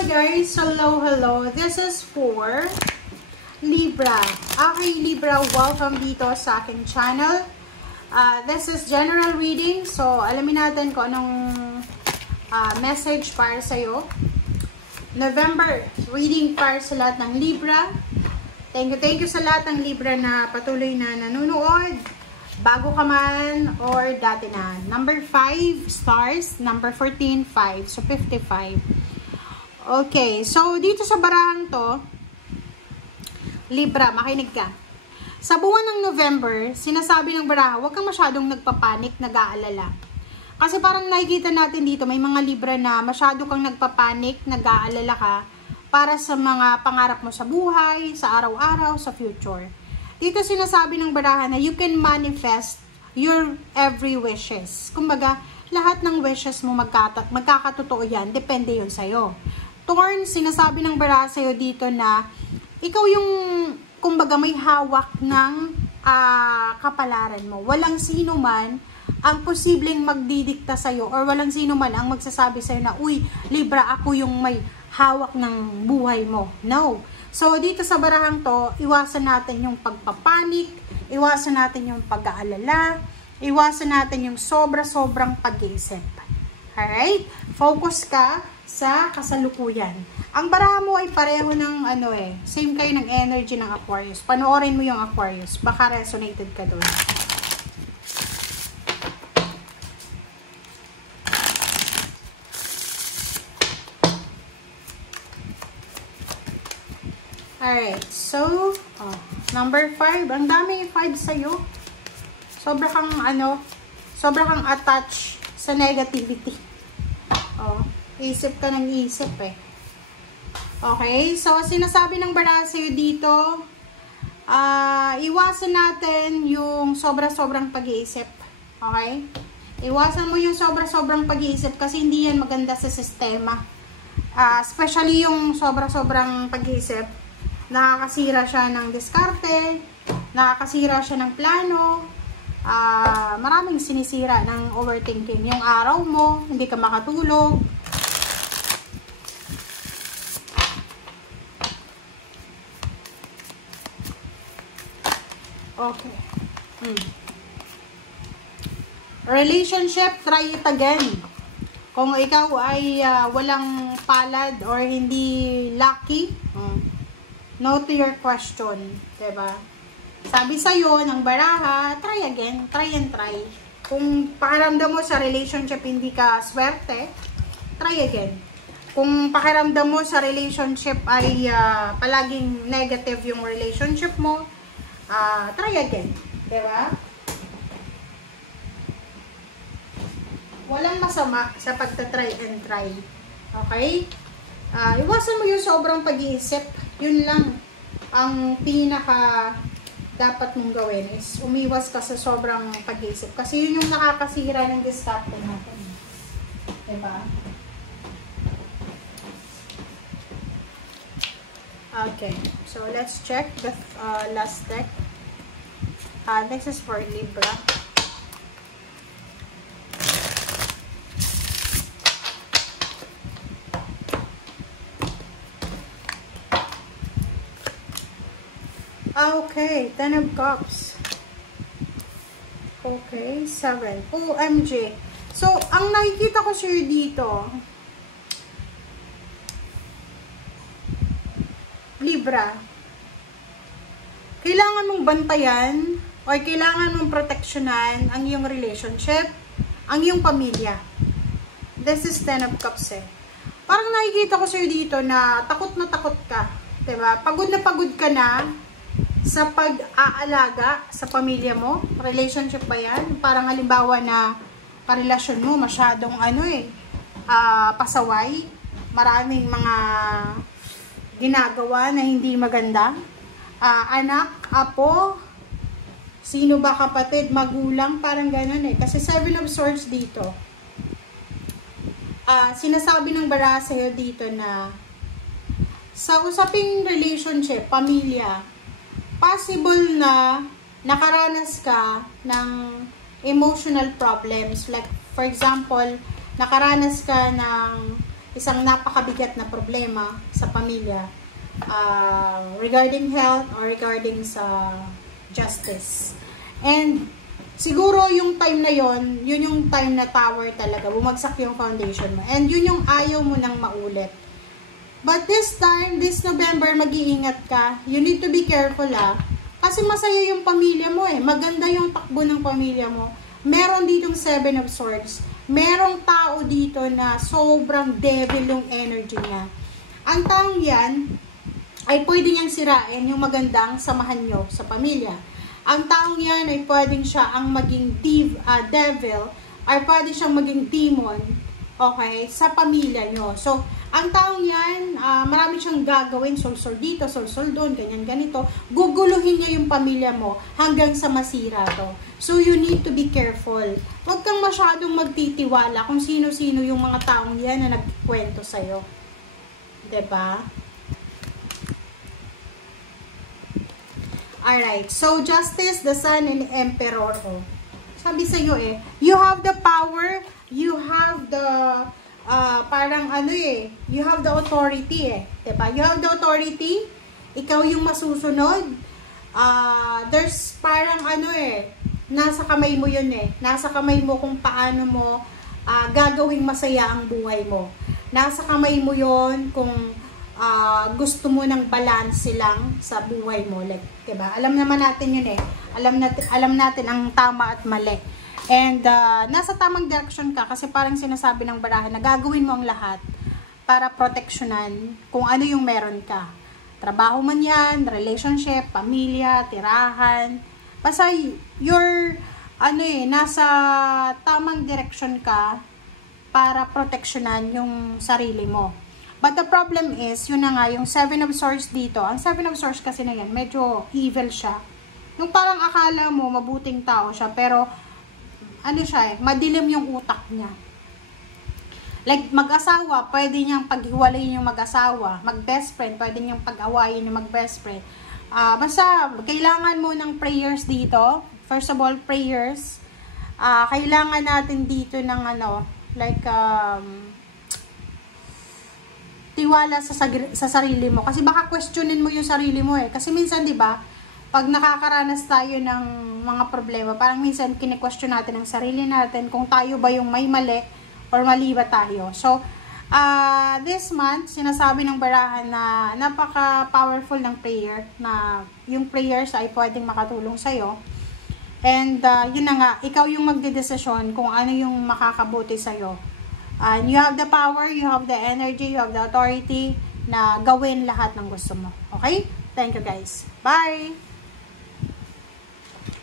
Hello guys, hello. This is for Libra. Okay, Libra, welcome dito sa aking channel. This is general reading. So, alamin natin kung anong message para sa'yo. November reading para sa lahat ng Libra. Thank you sa lahat ng Libra na patuloy na nanonood. Bago ka man or dati na. Number 5, stars. Number 14, 5. So, 55. Okay, so dito sa barahang to, Libra, makinig ka. Sa buwan ng November, sinasabi ng baraha, huwag kang masyadong nagpapanik, nag-aalala. Kasi parang nakikita natin dito, may mga Libra na masyado kang nagpapanik, nag-aalala ka para sa mga pangarap mo sa buhay, sa araw-araw, sa future. Dito sinasabi ng baraha na you can manifest your every wishes. Kumbaga, lahat ng wishes mo magkakatotoo yan, depende yun sa'yo. Torn, sinasabi ng baraha sa'yo dito na ikaw yung, kumbaga, may hawak ng kapalaran mo. Walang sino man ang posibleng magdidikta sa'yo or walang sino man ang magsasabi sa'yo na, uy, Libra, ako yung may hawak ng buhay mo. No. So, dito sa barahang to, iwasan natin yung pagpapanik, iwasan natin yung pag-aalala, iwasan natin yung sobra-sobrang pag-iisip. Alright? Focus ka sa kasalukuyan. Ang baraha mo ay pareho ng same kayo ng energy ng Aquarius. Panoorin mo yung Aquarius. Baka resonated ka doon. Alright. So, number 5. Ang dami yung 5 sa'yo. Sobra kang attached sa negativity. Isip ka ng isip eh. Okay, so sinasabi ng baraha sa'yo dito, iwasan natin yung sobra-sobrang pag-iisip. Okay? Iwasan mo yung sobra-sobrang pag-iisip kasi hindi yan maganda sa sistema. Especially yung sobra-sobrang pag-iisip, nakakasira siya ng diskarte, nakakasira siya ng plano, maraming sinisira ng overthinking. Yung araw mo, hindi ka makatulog. Okay. Relationship, try it again. Kung ikaw ay walang palad or hindi lucky, no to your question. Diba? Sabi sa'yo ng baraha, try again, try and try. Kung pakiramdam mo sa relationship hindi ka swerte, try again. Kung pakiramdam mo sa relationship ay palaging negative yung relationship mo, try again. Diba? Walang masama sa pagta-try and try. Okay? Iwasan mo yung sobrang pag-iisip. Yun lang ang pinaka dapat mong gawin is umiwas ka sa sobrang pag-iisip. Kasi yun yung nakakasira ng diskarte natin. Diba? Okay. So, let's check the last deck. This is for Libra. Okay, 10 of Cups. Okay, 7. OMG. So, ang nakikita ko sa'yo dito, Libra, kailangan mong bantayan o kailangan mong proteksyonan ang iyong relationship, ang iyong pamilya. This is 10 of Cups eh. Parang nakikita ko sa'yo dito na takot ka. Diba? Pagod na pagod ka na sa pag-aalaga sa pamilya mo. Relationship ba yan? Parang halimbawa na karelasyon mo masyadong pasaway. Maraming mga ginagawa na hindi maganda. Anak, apo, sino ba kapatid, magulang, parang ganun eh. Kasi 7 of Swords dito. Sinasabi ng baraha sa'yo dito na sa usaping relationship, pamilya, possible na nakaranas ka ng emotional problems. Like, for example, nakaranas ka ng isang napakabigat na problema sa pamilya regarding health or regarding sa justice. And siguro yung time na yon, yun yung time na tower talaga, bumagsak yung foundation mo. And yun yung ayaw mo nang maulit. But this time, this November, mag-iingat ka. You need to be careful kasi masaya yung pamilya mo maganda yung takbo ng pamilya mo. Meron ditong 7 of Swords. Merong tao dito na sobrang devil yung energy niya. Ang taong yan ay pwede niyang sirain yung magandang samahan nyo sa pamilya. Ang taong yan ay pwedeng siya ang maging devil, or pwede siyang maging demon, okay, sa pamilya nyo. So, ang taong yan, marami siyang gagawin, sol-sol dito, sol-sol doon, ganyan, ganito. Guguluhin niya yung pamilya mo hanggang sa masira to. So, you need to be careful. Huwag kang masyadong magtitiwala kung sino-sino yung mga taong yan na nagkwento sa'yo. Diba? Alright, so Justice, the Sun, and Emperor. Sabi sa'yo you have the power, you have the, you have the authority diba? You have the authority, ikaw yung masusunod. There's parang nasa kamay mo yun Nasa kamay mo kung paano mo gagawing masaya ang buhay mo. Nasa kamay mo yun kung gusto mo ng balance lang sa buhay mo, like, diba? Alam naman natin yun alam natin ang tama at mali. And nasa tamang direction ka kasi parang sinasabi ng barahan na gagawin mo ang lahat para proteksyonan kung ano yung meron ka. Trabaho man yan, relationship, pamilya, tirahan. Basta you're nasa tamang direction ka para proteksyonan yung sarili mo. But the problem is, yun na nga, yung 7 of Swords dito. Ang 7 of Swords kasi na yan, medyo evil siya. Yung parang akala mo, mabuting tao siya, pero, madilim yung utak niya. Like, mag-asawa, pwede niyang paghiwalayin yung mag-asawa. Mag-best friend, pwede niyang pag-awayin yung mag-best friend. Basta, kailangan mo ng prayers dito. First of all, prayers. Kailangan natin dito ng tiwala sa sarili mo. Kasi baka questionin mo yung sarili mo Kasi minsan, di ba, pag nakakaranas tayo ng mga problema, parang minsan kine-question natin ang sarili natin kung tayo ba yung may mali or mali ba tayo. So, this month, sinasabi ng barahan na napaka-powerful ng prayer, na yung prayers ay pwedeng makatulong sa'yo. And, yun na nga, ikaw yung magdedesisyon kung ano yung makakabuti sa'yo. And you have the power, you have the energy, you have the authority na gawin lahat ng gusto mo. Okay? Thank you guys. Bye!